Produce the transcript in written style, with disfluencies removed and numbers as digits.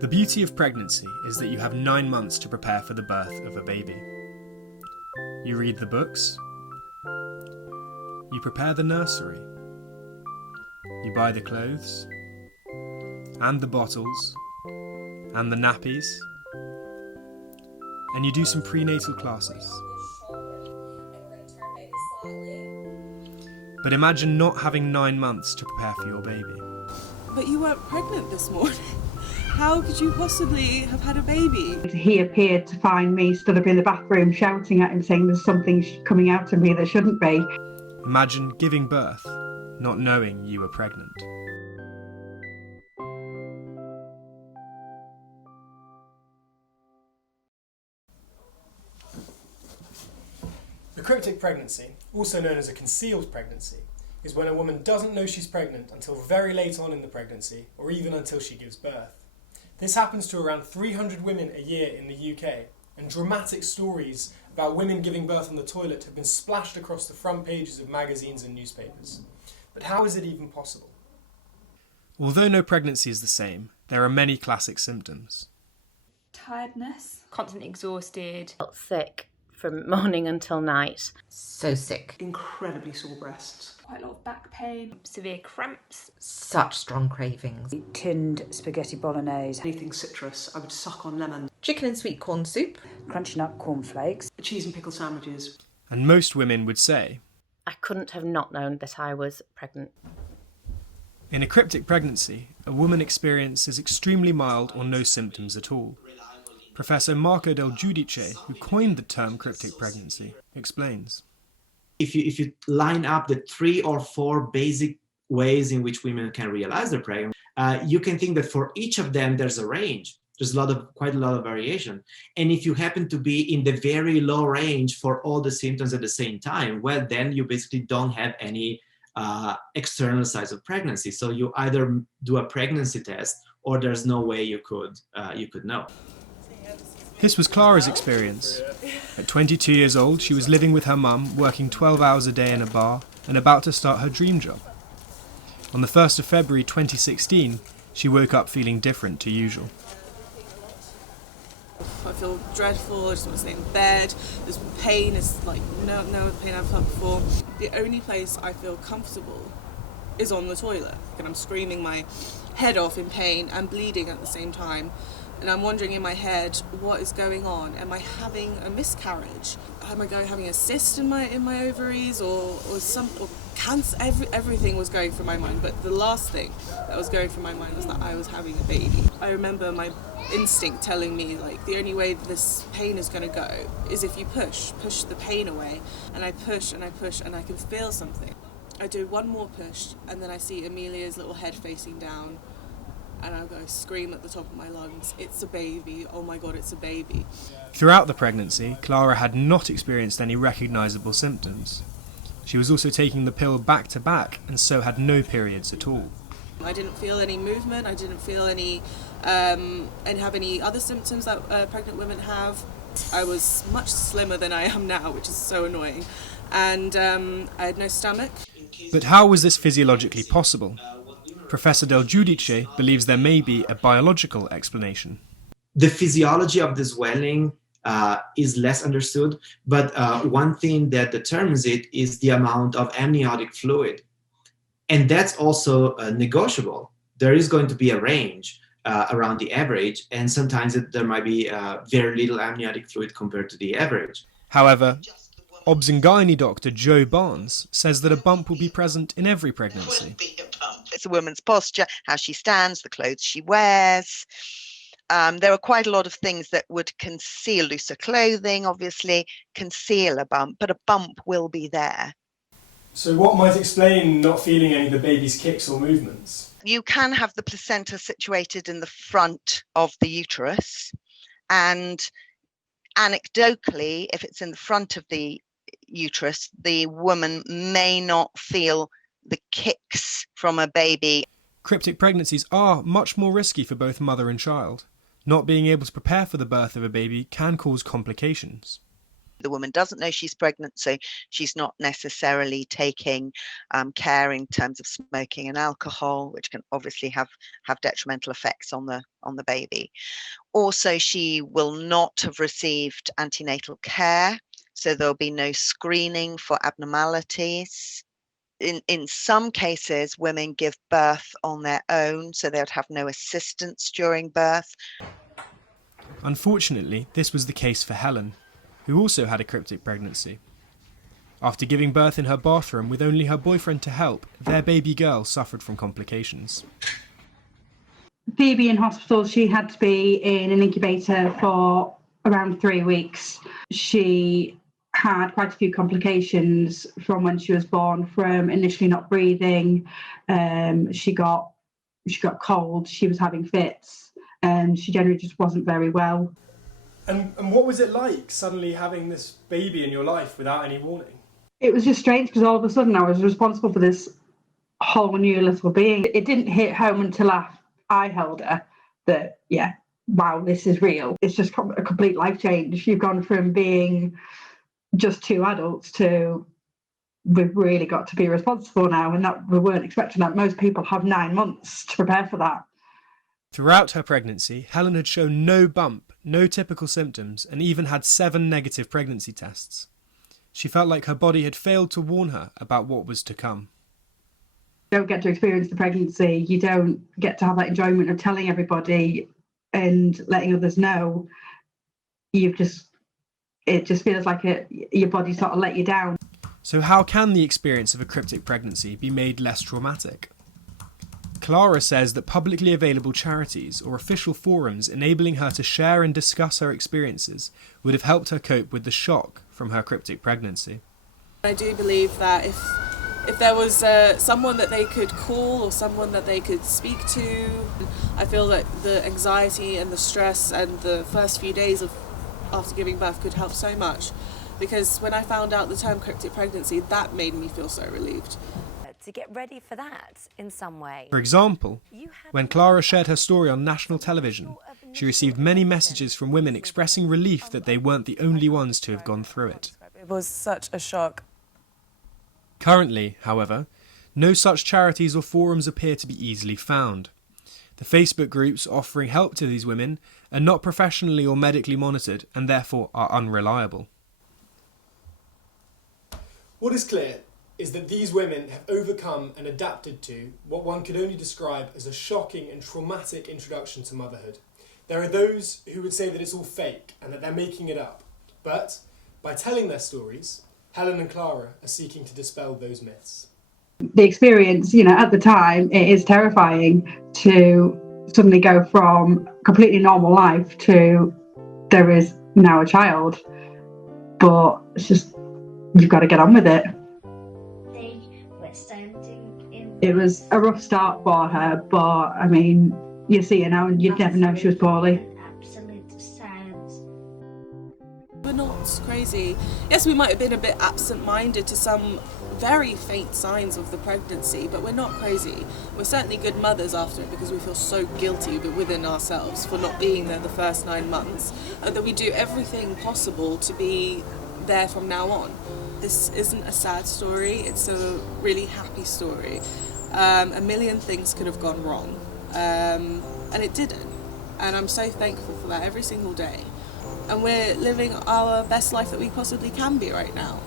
The beauty of pregnancy is that you have 9 months to prepare for the birth of a baby. You read the books, you prepare the nursery, you buy the clothes, and the bottles, and the nappies, and you do some prenatal classes. But imagine not having 9 months to prepare for your baby. But you weren't pregnant this morning. How could you possibly have had a baby? He appeared to find me stood up in the bathroom shouting at him saying there's something coming out of me that shouldn't be. Imagine giving birth, not knowing you were pregnant. A cryptic pregnancy, also known as a concealed pregnancy, is when a woman doesn't know she's pregnant until very late on in the pregnancy, or even until she gives birth. This happens to around 300 women a year in the UK, and dramatic stories about women giving birth on the toilet have been splashed across the front pages of magazines and newspapers. But how is it even possible? Although no pregnancy is the same, there are many classic symptoms. Tiredness. Constantly exhausted. Felt sick from morning until night. So sick. Incredibly sore breasts. Quite a lot of back pain. Severe cramps. Such strong cravings. Tinned spaghetti bolognese. Anything citrus. I would suck on lemon. Chicken and sweet corn soup. Crunching up cornflakes. Cheese and pickle sandwiches. And most women would say, I couldn't have not known that I was pregnant. in a cryptic pregnancy, a woman experiences extremely mild or no symptoms at all. Professor Marco Del Giudice, who coined the term cryptic pregnancy, explains. If you line up the 3 or 4 basic ways in which women can realize they're pregnant, you can think that for each of them there's a range. There's quite a lot of variation. And if you happen to be in the very low range for all the symptoms at the same time, well, then you basically don't have any external signs of pregnancy. So you either do a pregnancy test or there's no way you could know. This was Clara's experience. At 22 years old, she was living with her mum, working 12 hours a day in a bar, and about to start her dream job. On the 1st of February 2016, she woke up feeling different to usual. I feel dreadful, I just want to stay in bed. This pain is like no pain I've felt before. The only place I feel comfortable is on the toilet. And I'm screaming my head off in pain and bleeding at the same time. And I'm wondering in my head, what is going on? Am I having a miscarriage? Am I having a cyst in my ovaries or cancer? Everything was going through my mind, but the last thing that was going through my mind was that I was having a baby. I remember my instinct telling me, like, the only way this pain is going to go is if you push the pain away. And I push and I push and I can feel something. I do one more push and then I see Amelia's little head facing down. And I'll go scream at the top of my lungs, it's a baby, oh my god, it's a baby. Throughout the pregnancy, Clara had not experienced any recognisable symptoms. She was also taking the pill back to back and so had no periods at all. I didn't feel any movement, I didn't feel any other symptoms that pregnant women have. I was much slimmer than I am now, which is so annoying. And I had no stomach. But how was this physiologically possible? Professor Del Giudice believes there may be a biological explanation. The physiology of the swelling is less understood, but one thing that determines it is the amount of amniotic fluid. And that's also negotiable. There is going to be a range around the average, and sometimes there might be very little amniotic fluid compared to the average. However, obs and gynae doctor Joe Barnes says that a bump will be present in every pregnancy. It's a woman's posture, how she stands, the clothes she wears. There are quite a lot of things that would conceal looser clothing, obviously, conceal a bump, but a bump will be there. So what might explain not feeling any of the baby's kicks or movements? You can have the placenta situated in the front of the uterus, and anecdotally, if it's in the front of the uterus, the woman may not feel the kicks from a baby. Cryptic pregnancies are much more risky for both mother and child. Not being able to prepare for the birth of a baby can cause complications. The woman doesn't know she's pregnant, so she's not necessarily taking care in terms of smoking and alcohol, which can obviously have detrimental effects on the baby. Also, she will not have received antenatal care, so there'll be no screening for abnormalities. In some cases, women give birth on their own, so they would have no assistance during birth. Unfortunately, this was the case for Helen, who also had a cryptic pregnancy. After giving birth in her bathroom with only her boyfriend to help, their baby girl suffered from complications. Phoebe in hospital, she had to be in an incubator for around 3 weeks. She had quite a few complications from when she was born, from initially not breathing. She got cold, she was having fits, and she generally just wasn't very well. And what was it like suddenly having this baby in your life without any warning? It was just strange because all of a sudden I was responsible for this whole new little being. It didn't hit home until I held her that, yeah, wow, this is real. It's just a complete life change. You've gone from being just two adults to we've really got to be responsible now, and that we weren't expecting that. Most people have 9 months to prepare for that. Throughout her pregnancy, Helen had shown no bump, no typical symptoms, and even had 7 negative pregnancy tests. She felt like her body had failed to warn her about what was to come. You don't get to experience the pregnancy. You don't get to have that enjoyment of telling everybody and letting others know. It just feels like your body sort of let you down. So how can the experience of a cryptic pregnancy be made less traumatic? Clara says that publicly available charities or official forums enabling her to share and discuss her experiences would have helped her cope with the shock from her cryptic pregnancy. I do believe that if there was someone that they could call or someone that they could speak to, I feel that the anxiety and the stress and the first few days after giving birth could help so much. Because when I found out the term cryptic pregnancy, that made me feel so relieved. To get ready for that in some way. For example, when Clara shared her story on national television, she received many messages from women expressing relief that they weren't the only ones to have gone through it. It was such a shock. Currently, however, no such charities or forums appear to be easily found. The Facebook groups offering help to these women are not professionally or medically monitored and therefore are unreliable. What is clear is that these women have overcome and adapted to what one could only describe as a shocking and traumatic introduction to motherhood. There are those who would say that it's all fake and that they're making it up. But by telling their stories, Helen and Clara are seeking to dispel those myths. The experience, at the time, it is terrifying to suddenly go from completely normal life to there is now a child. But it's just, you've got to get on with it. It was a rough start for her, but you see her now and you'd never know she was poorly. We're not crazy. Yes, we might have been a bit absent-minded to some very faint signs of the pregnancy, but we're not crazy. We're certainly good mothers after it because we feel so guilty within ourselves for not being there the first 9 months, and that we do everything possible to be there from now on. This isn't a sad story, it's a really happy story. A million things could have gone wrong, and it didn't. And I'm so thankful for that every single day. And we're living our best life that we possibly can be right now.